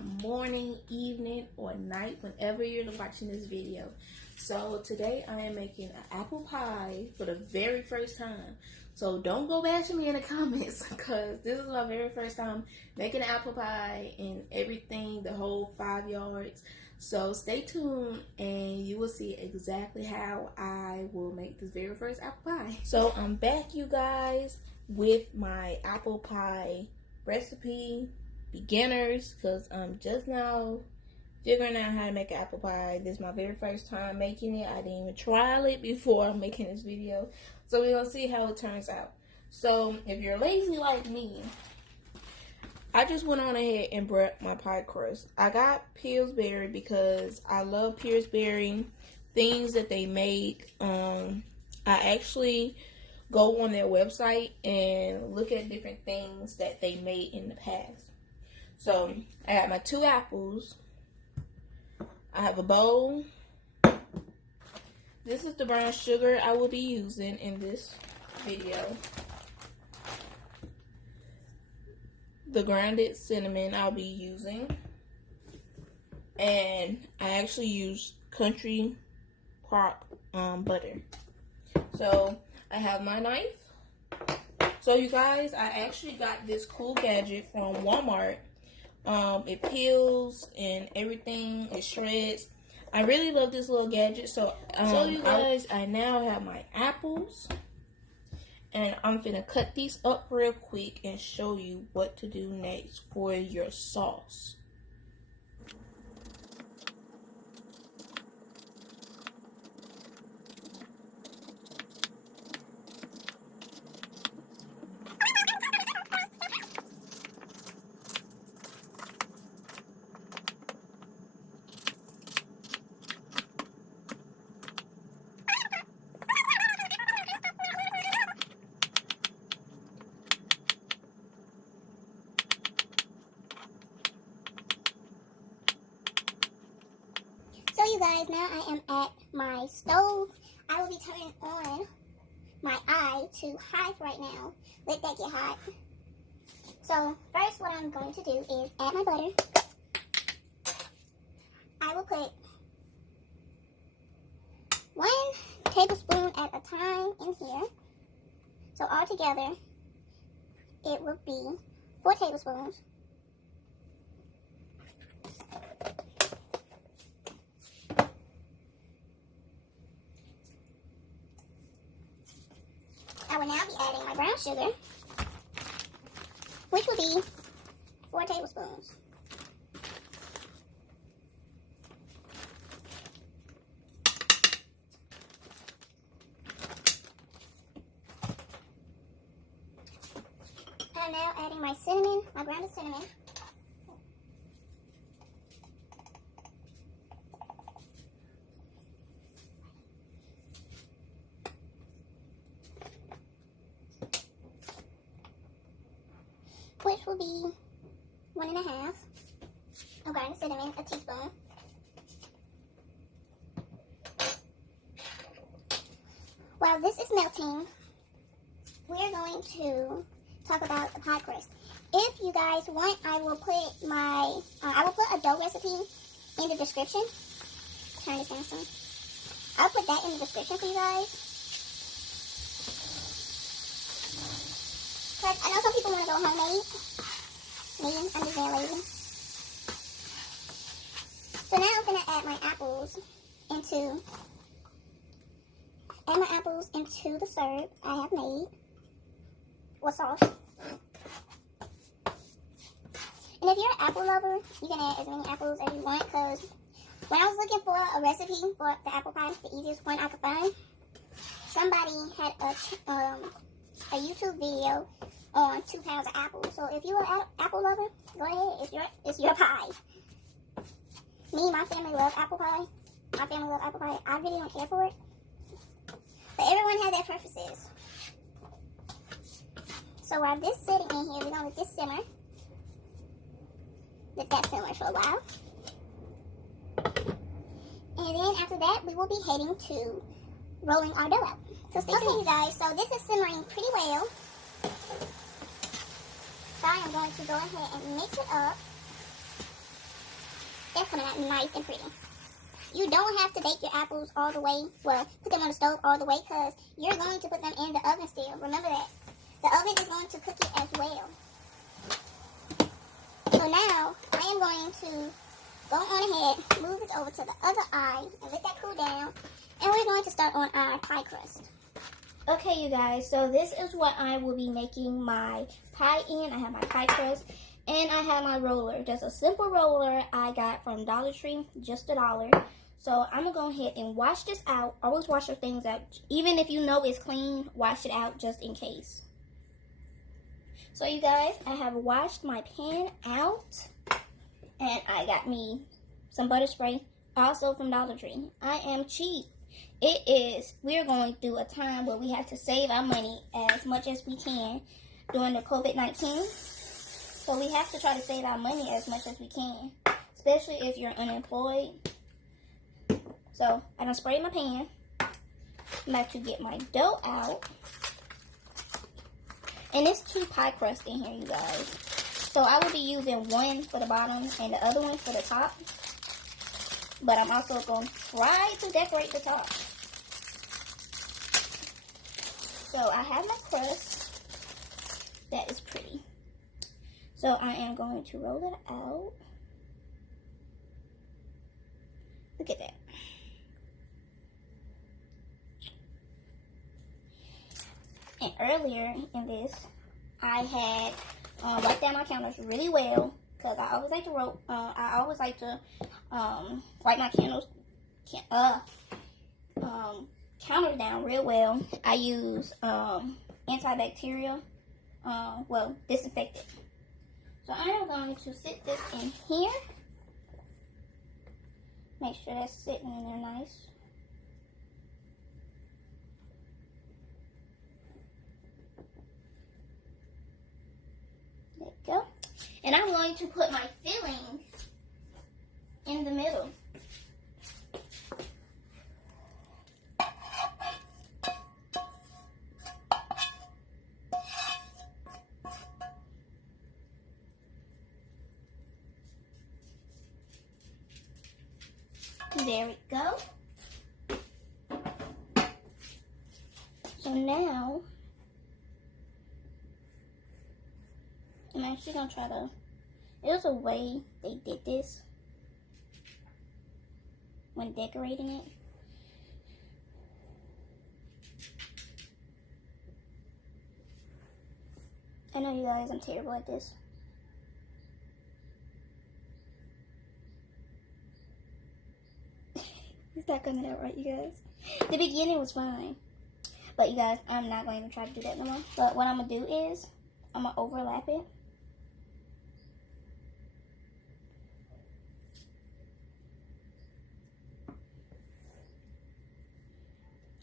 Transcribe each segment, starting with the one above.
morning, evening, or night, whenever you're watching this video. So today I am making an apple pie for the very first time. So don't go bashing me in the comments because this is my very first time making an apple pie and everything, the whole 5 yards. So stay tuned and you will see exactly how I will make this very first apple pie. So I'm back, you guys, with my apple pie recipe, beginners, because I'm just now figuring out how to make an apple pie. This is my very first time making it. I didn't even try it before I'm making this video. So we're going to see how it turns out. So if you're lazy like me, I just went on ahead and brought my pie crust. I got PillsBury because I love PillsBury things that they make. I actually go on their website and look at different things that they made in the past. So I have my 2 apples. I have a bowl. This is the brown sugar I will be using in this video. The grounded cinnamon I'll be using. And I actually use CountryCrock Butter. So I have my knife. So you guys, I actually got this cool gadget from Walmart. It peels and everything, it shreds. I really love this little gadget. So you guys, I now have my apples. And I'm finna cut these up real quick and show you what to do next for your sauce. So you guys, now I am at my stove. I will be turning on my eye to high right now. Let that get hot. So first what I'm going to do is add my butter. I will put 1 tablespoon at a time in here. So altogether, it will be 4 tablespoons. I will now be adding my brown sugar, which will be 4 tablespoons. I'm now adding my cinnamon, my grounded cinnamon. Which will be 1 1/2 of grounded cinnamon, a teaspoon. While this is melting, we're going to talk about the pie crust. If you guys want, I will put my a dough recipe in the description. Turn this down some. I'll put that in the description for you guys. Because I know some people want to go homemade. Me, I'm just being lazy. So now I'm going to add my apples into the syrup I have made. Or sauce. And if you're an apple lover, you can add as many apples as you want. Because when I was looking for a recipe for the apple pie, the easiest one I could find, somebody had a YouTube video on 2 pounds of apples. So if you're an apple lover, go ahead. It's your pie. Me, my family love apple pie. I really don't care for it. But everyone has their preferences. So while this is sitting in here, we're going to let this simmer. Let that simmer for a while. And then after that, we will be heading to rolling our dough out. So stay tuned, you guys. So this is simmering pretty well. So I am going to go ahead and mix it up. that's coming out nice and pretty. You don't have to bake your apples all the way, well, put them on the stove all the way, because you're going to put them in the oven still. Remember that. The oven is going to cook it as well. So now, I am going to go on ahead, move it over to the other eye, and let that cool down. And we're going to start on our pie crust. Okay, you guys, so this is what I will be making my pie in. I have my pie crust, and I have my roller. Just a simple roller I got from Dollar Tree, just $1. So I'm going to go ahead and wash this out. Always wash your things out. Even if you know it's clean, wash it out just in case. So you guys, I have washed my pan out, and I got me some butter spray, also from Dollar Tree. I am cheap. We're going through a time where we have to save our money as much as we can during the COVID-19. So we have to try to save our money as much as we can, especially if you're unemployed. So I done sprayed my pan. I'm about to get my dough out. And it's 2 pie crusts in here, you guys. So I will be using one for the bottom and the other one for the top. But I'm also going to try to decorate the top. So I have my crust. That is pretty. So I am going to roll it out. Look at that. And earlier in this, I had wiped down my counters really well, because I always like to wipe my counters down real well. I use antibacterial, disinfectant. So I am going to sit this in here. Make sure that's sitting in there nice. There we go. And I'm going to put my filling in the middle. There we go. So now, I'm actually going to try to, there's a way they did this when decorating it. I know you guys, I'm terrible at this. It's not coming out right, you guys. The beginning was fine. But you guys, I'm not going to try to do that no more. But what I'm going to do is, I'm going to overlap it.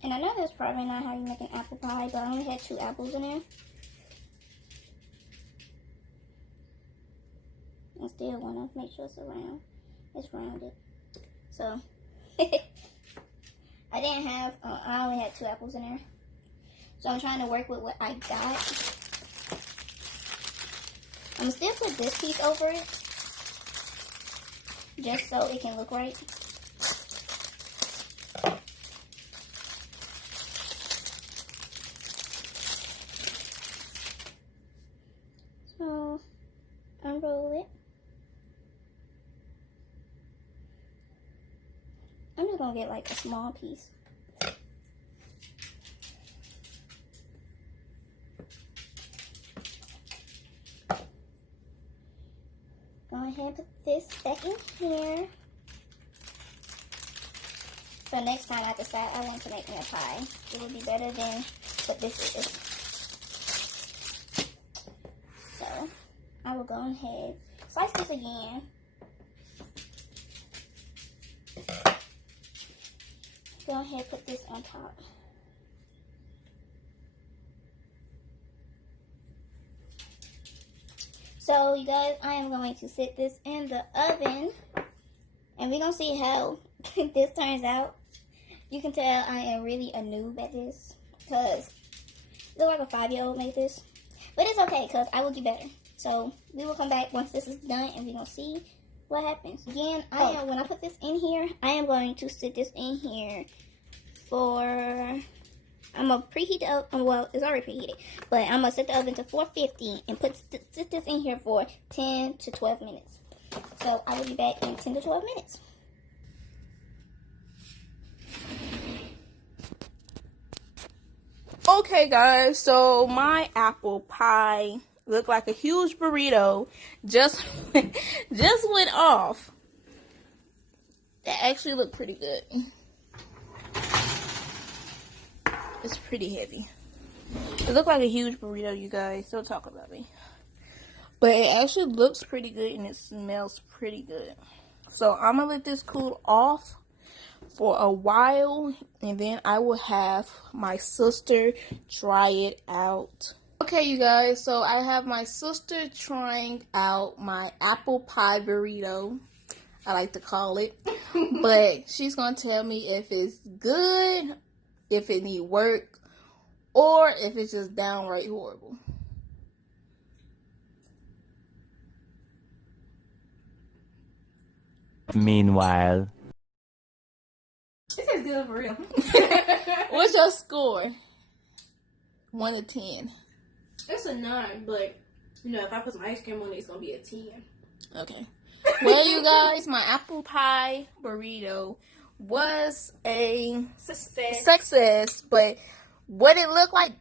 And I know that's probably not how you make an apple pie, but I only had 2 apples in there. I still want to make sure it's around. It's rounded. So, I didn't have, I only had 2 apples in there. So I'm trying to work with what I got. I'm still put this piece over it, just so it can look right. So, unroll it. I'm just gonna get like a small piece. Go ahead and put this back in here. So next time I decide I want to make me a pie, it will be better than what this is. So I will go ahead, slice this again. Go ahead and put this on top. So you guys, I am going to sit this in the oven, and we're going to see how this turns out. You can tell I am really a noob at this, because it looks like a 5-year-old made this. But it's okay, because I will get better. So we will come back once this is done, and we're going to see what happens. Again, when I put this in here, I am going to sit this in here for, I'm going to preheat the oven, well, it's already preheated, but I'm going to set the oven to 450 and sit this in here for 10 to 12 minutes. So I will be back in 10 to 12 minutes. Okay guys, so my apple pie looked like a huge burrito just went off. That actually looked pretty good. It's pretty heavy. It looked like a huge burrito, you guys. Don't talk about me. But it actually looks pretty good and it smells pretty good. So I'm gonna let this cool off for a while, and then I will have my sister try it out. Okay, you guys, so I have my sister trying out my apple pie burrito, I like to call it. But she's gonna tell me if it's good, if it need work, or if it's just downright horrible. Meanwhile. This is good for real. What's your score? 1 to 10. It's a 9, but you know, if I put some ice cream on it, it's gonna be a 10. Okay. Well, you guys, my apple pie burrito was a success, but what it looked like,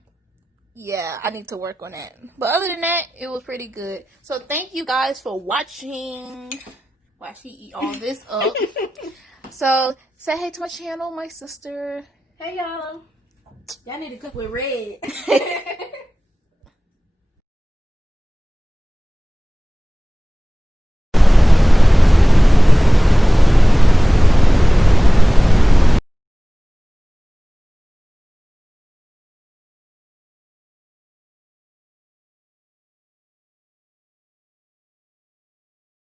yeah, I need to work on that. But other than that, it was pretty good. So thank you guys for watching. While she eat all this up. So say hey to my channel, my sister. Hey y'all. Y'all need to cook with red.